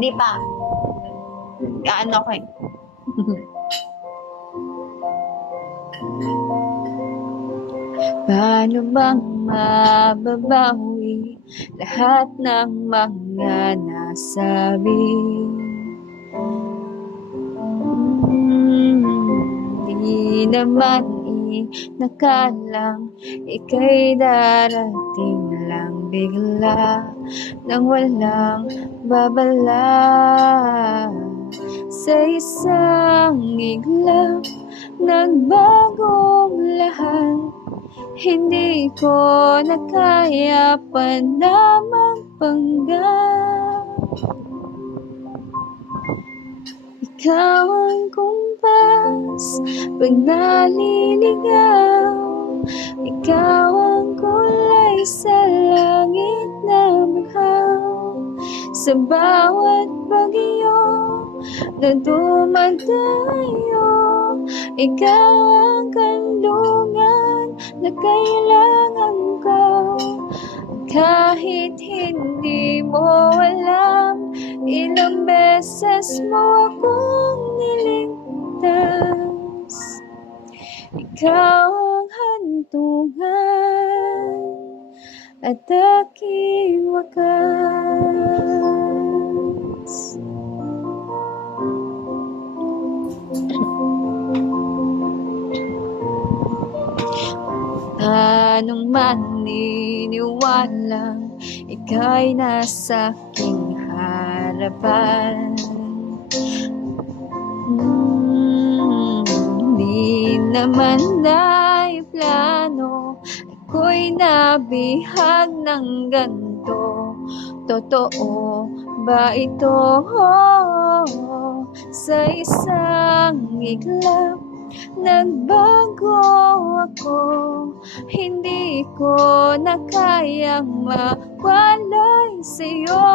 Di pa. Kaano ko eh. Paano bang mababawi lahat ng mga nasabi? Di naman nakalang ika'y darating lang bigla nang walang babala. Sa isang iglap nagbagong lahat, hindi ko na kaya pa na magpanggap. Ikaw ang kumpas pag naliligaw, ikaw ang kulay sa langit na baghaw. Sa bawat bagyo na dumadayo, ikaw ang kanlungan na kailangan ko. Kahit hindi mo alam, ilang beses mo akong niligtas. Ikaw ang hantungan at aking wakas. Anong maniniwalang ika'y nasa aking harapan? Di naman ay plano, ako'y nabihag ng ganito. Totoo ba ito? Sa isang iglap nagbago ako, hindi ko na kayang mawalay sa'yo.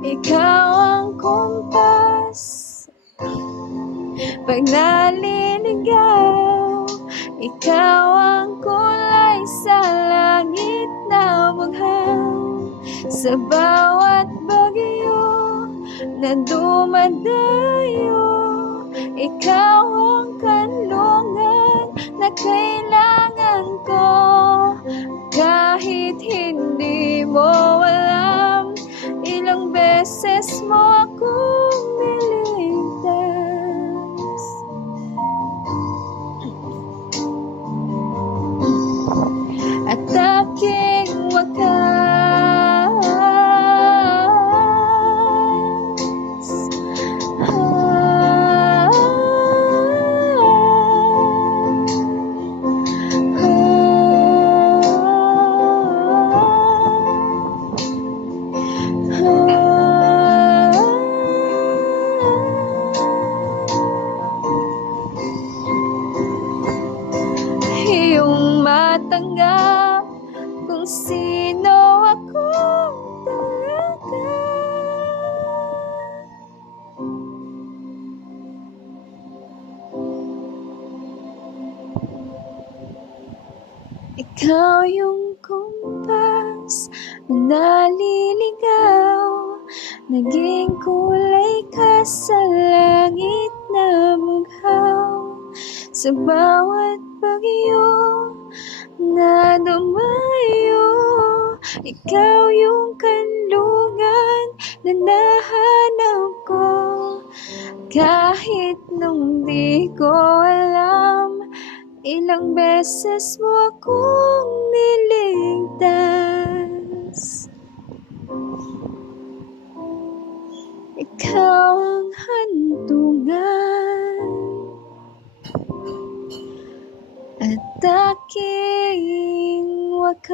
Ikaw ang kumpas pag naliligaw, ikaw ang kulay sa langit na baghaw. Sa bawat bagyo na dumadayo, ikaw ang kanlungan na kailangan ko. Kahit hindi mo alam, ilang beses mo akong niligtas. At aking wakas. Iyong matanggap kung sino ako talaga. Ikaw yung kumpas na naliligaw, naging kulay ka sa langit na baghaw. Sa bawat bagyo na dumayo, ikaw yung kanlungan na nahanap ko. Kahit nung di ko alam, ilang beses mo akong niligtas. Ikaw ang hantungan at aking wakas.